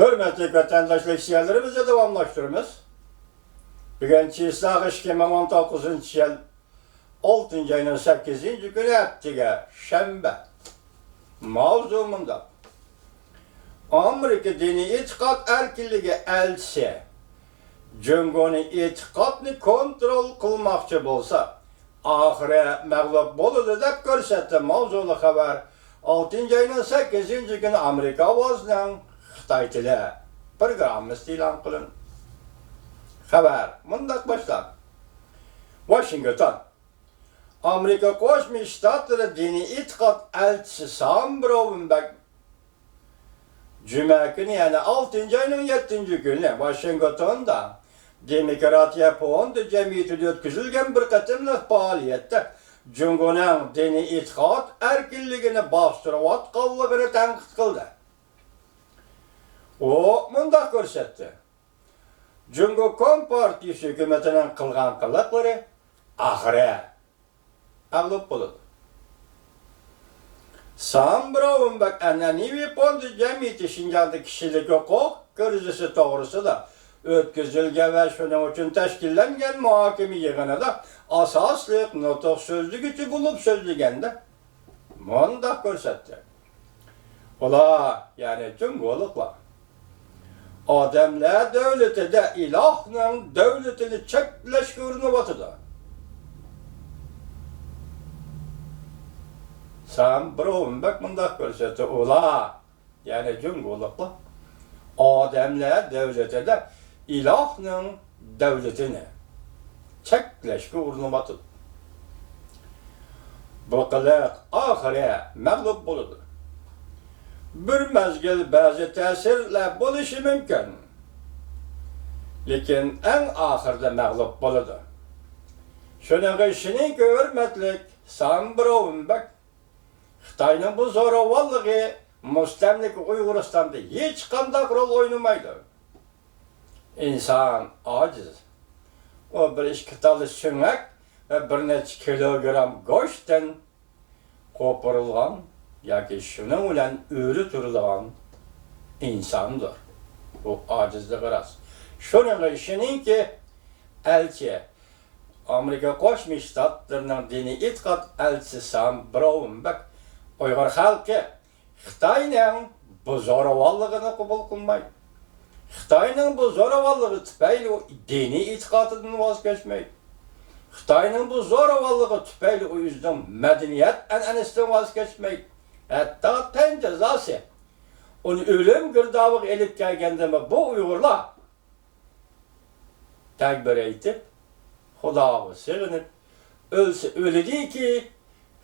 Hürmetli vatandaşlık siyerlerimizi devamlaştırırız. Bugün Çiğsağ 2019 yıl 6. ayının 8. günü ettiği Şembe mavzumunda Amerika dini itikat erkinliği elçisi Cüngoni itikadını kontrol kılmakçı bolsa ahire mağlup boludu dep görsetti mavzulu haber 6. ayının 8. günü Amerika avazının Xitay tili programımız ilan kılın. Haber mundak başlar. Washington Amerika Koşmuş Ştatları dini itikat elçisi Sam Brownback Cuma günü yani 6. ayının 7. günü Washington'da Demokratiya Fondu cemiyeti ötküzülgen bir katımlık faaliyette Cumhur'un dini itikat erkinliğini bastırıvatkallıgını tenkit kıldı. O mundak görsetti. Cumhur Kompartiyası hükümetinin kılgan kılıkları ahire ağlıp buludu. Sam Brownback Annenevi Fondu cemiyeti Şincan'da kişilik hukuk krizisi doğrusu da ötküzülgen ve şunun için teşkillengen muhakeme yığınında asaslık notuk sözlük içi bulup sözlügende mundak görsetti. Ola yani cumhurlukla Ademler devleti de ilahının devletini çekleşkürünü batıda. Sam Brownback mundak görsetti. Ola yani cumhurlukla Ademler devleti de ilahının devletini çekleşkürünü batıda. Bu kılık ahire mağlup buludu. Bir mezgil bazı tesirle buluşu mümkün. Lekin en ahirde mağlup buludu. Şunun işinin ki hürmetlik Sam Brownback Xitay'ın bu zoravallığı müstemlik Uyguristan'da hiç kandak rol oynamaydı. İnsan aciz. O bir işkitalı sünek ve bir neçe kilogram goşten koparılgan yoki şunun bilan öğrü turilgan insondir. Bu acizlik emas. Şunun ishininki elchi Amerika Qo'shma Shtatlarining diniy e'tiqod elchisi Sam Brownback Uyg'ur xalqi Xitoyning bu zo'ravonligini qabul qilmaydi. Xitoyning bu zo'ravonligi tufayli diniy e'tiqodidan voz kechmaydi. Xitoyning bu zo'ravonligi tufayli u o'zining madaniyat an'anasidan voz kechmaydi. Hatta ten cezası. Onu ölüm girdabık elip gelgende bu Uygurlar tekbir etip Xuda'ya sığınıp ölse öyle değil ki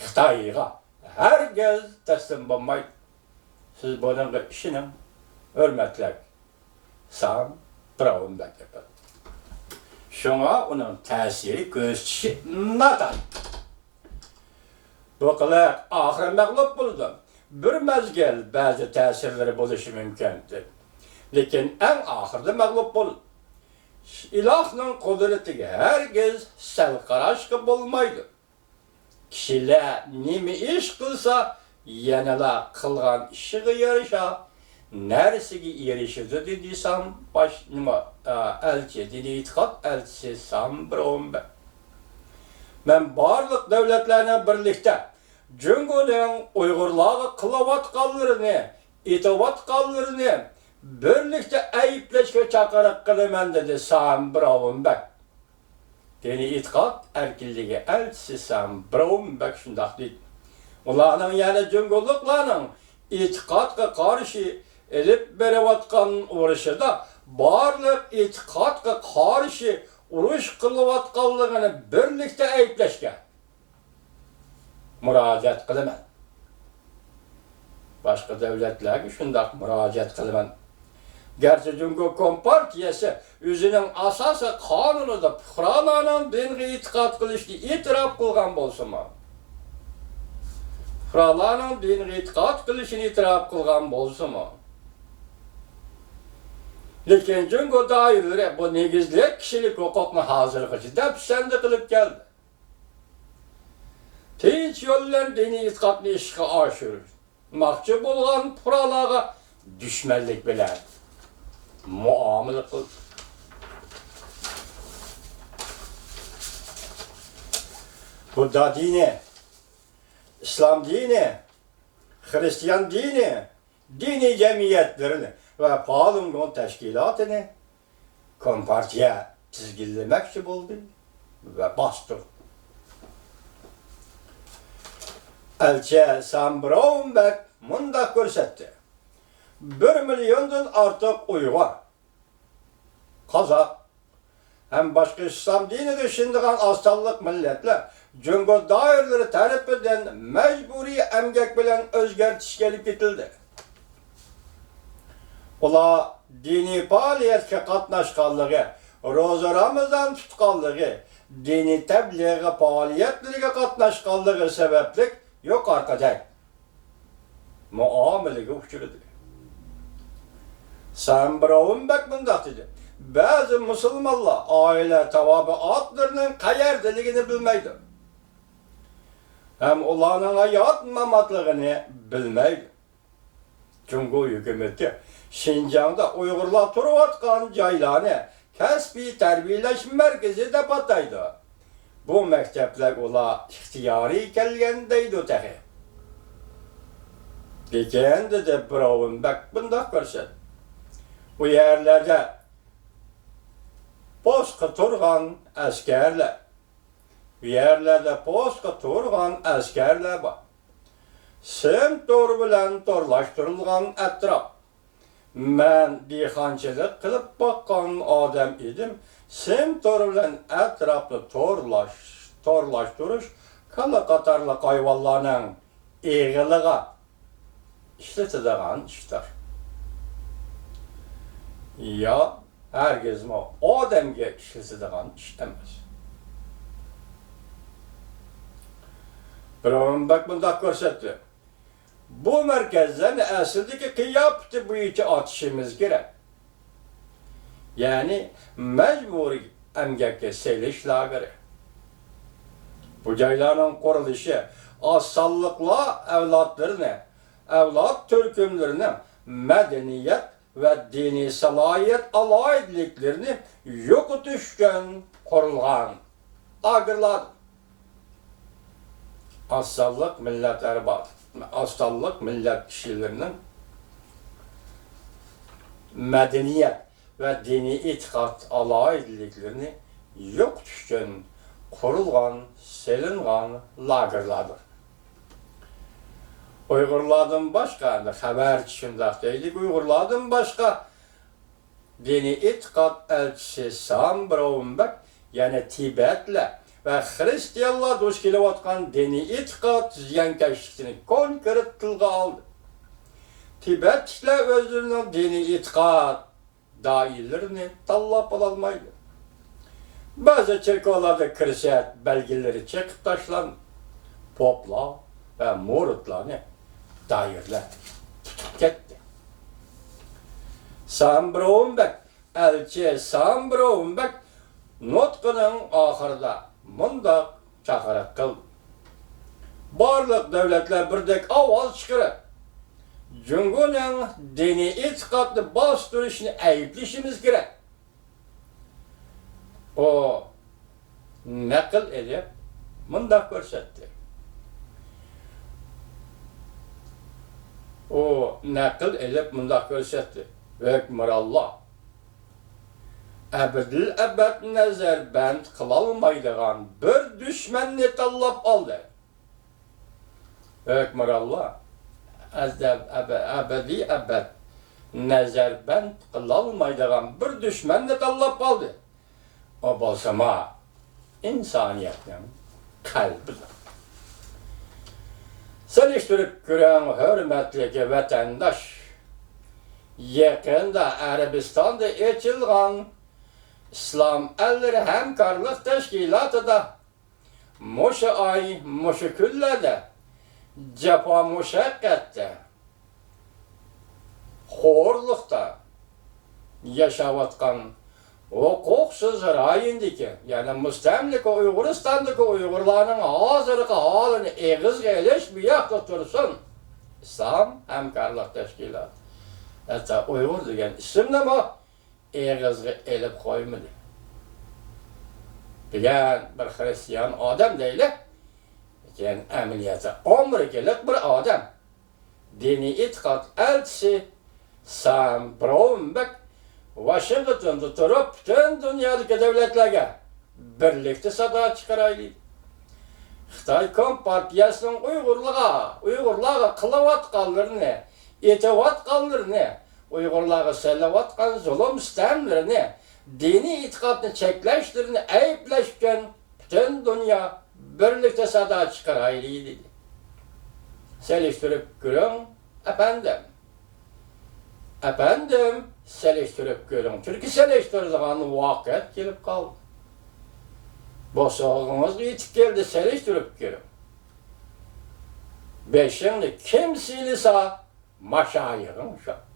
Xitay'a herkes teslim olmaydı. Siz bunun işinin hürmetler Sam Brownback yapar. Şuna onun tesiri gösterişi nadan. Bu kılık ahire mağlup buldu. Bir mezgil bazı tesirleri buluşu mümkündür. Lekin en ahirde mağlup buldu. İlahның kudretiga herkes sel qarashqı bulmaydı. Kişiler nimi iş kılsa yanala kılgan işiga yarışa, neresiga erişidi dediysem baş nima elçi, dini itiqad elçisi Sam Brownback. Men barlık devletlerine birlikte Cüngü'nün Uygurlarga kılavatqanlarini, itavatqanlarini birlikte ayıpleşke çakarak kılıman dedi Sam Brownback. Dini itiqad erkinliği elçisi Sam Brownback şundaq deydi. Ularning yani Cüngülüklarning itiqadga qarşı elip berevatqan urushida barlık itiqadga qarşı urush qilayotganligini birlikte ayıpleşke müracaat kılıman. Başka devletlerge şundaq müracaat kılıman. Gerçi Cumhur Kompartiyası özünün asası kanununda fuqarolarning diniga e'tiqod qilishni e'tirof qilgan bo'lsa-mu? Fuqarolarning diniga e'tiqod qilishini e'tirof qilgan bo'lsa-mu? Lekin Cumhur doiralari bu negizli kişilik hukukni hozirgacha dafsanda qilib keldi. Tinch yo'llar diniy e'tiqodni ishga oshirmoqchi bo'lgan fuqarolarga dushmanlik bilan muamele kıl. Buddha dini, İslam dini, Hristiyan dini, dini cemiyetlerini ve Falun Gong teşkilatını Kompartiya tizginlemekçi buldu ve bastı. Elçi Sam Brownback mundaq görsetti. 1 milyondan artık Uygur, Kazak, hem başka İslam dini düşündüğün astallık milletler Cungo dairleri tarafından mecburi emgek bilen özgertiş gelip getildi. Ola dini faaliyetke katnaşkanlığı, Roza Ramazan tutkanlığı, dini tebliğe faaliyetlerine katnaşkanlığı sebeplik yok arkadaş. Muamelege uçurdu. Sam Brownback mundaq dedi. Bazı Müslümanlar aile tabiatlarının qayerdeligini bilmeydi. Hem onların hayat mamatlığını bilmeydi. Cungo hükümeti Şinjan'da Uygurlar turvatkan caylarını kesbi terbiyeleş merkezi de pataydı. Bu mektepler ola ihtiyari kelgendeydi tehi. Dikendi de Brownback bundaq görset. Bu yerlerde poska turgan askerler, bu yerlerde poska turgan askerler var. Semt doğru bilen torlaştırılgan etraf. Ben dehqonchilik kılıp bakkan adam idim. Semt doğru bilen etraflı torlaştırış kala qatarlı hayvanlarının eğiliğe işletilen işler. Ya herkes o adamga işletilen iş emas. Brownback bundaq görsetdi. Bu merkezden asildeki kıyafeti boyunca atışımız gerek. Yani mecburi emgekke seliş lagırı. Bu cayların kuruluşu asallıkla evlat türkümlerini medeniyet ve dini salayet alayetliklerini yok düşken kurulgan agırlar. Asallık millet erbat, asallık millet kişilerinin medeniyet ve dini itikat alayetliklerini yok düşken kurulgan, selingan lagırlardır. Uygurlardan başka, haber şundaq deylik, Uygurlardan başka dini itikat elçisi Sam Brownback, yani Tibet'le ve Hristiyanlar duş kelevatkan dini itikat ziyankeşlikini konkret tılga aldı. Tibet'le özlerinin dini itikat dairlerini tallap alalmaydı. Bazı çirkovlarda kriset belgeleri çekip taşlandı. Poplar ve morutlarını dairler tutup gitti. Sam Brownback, elçi Sam Brownback, nutqının ahırda mundaq çaqırıq qıldı. Barlıq devletler birdek avaz çıkarır. Cungo'nun dini itikadlı bastırışını ayıplışımız gerek. O nakil edip mundaq görsetti. O nakil edip mundaq görsetti. Vekmirallah. Ebedil ebed nezarband kılalmaydıgan bir düşmanını tallap aldı. Vekmirallah. Ebedi ebed nezarband kılalmaydıgan bir düşmanını tallap aldı. O bolsama insaniyetin kalbidir. Seliştirip gören hürmetli vatandaş, yakında Arabistan'da açılgan İslam Elleri Hemkarlık Teşkilatı da Moşe ay, Moşe küllerde, cefa muşakkette, horlukta yaşavatkan o koksuz rayındaki, yani müstemlik Uyguristan'daki Uygurların hazırlıkı halini eğiz geliş bir yakta tursun. İslam Hemkarlık Teşkilatı. Hatta Uygur degen isim ne bu? eğizgi elip koymadı. Bilen bir Hristiyan adam değil. Yani ameliyatı Amerikalık bir adam. Dini itikat elçisi Sam Brownback Washington'da durup bütün dünyadaki devletlerge birlikte sada çıkaraydı. Xitay Kompartiyasının Uygurlarga kılıvatkanlarını, etevatkanlarını, Uygurlarga sellevatkan zulüm istemlerini, dini itikadını çekleştirini eyipleşken bütün dünya birlikte sada çıkaraydı dedi. Seliştirip görün, efendim, seliştirip görün. Çünkü seliştirdiğin vakit gelip kaldı. Boşluğumuz yetip geldi, seliştirip görün. Beşinci, kim silisa maşayihın şu.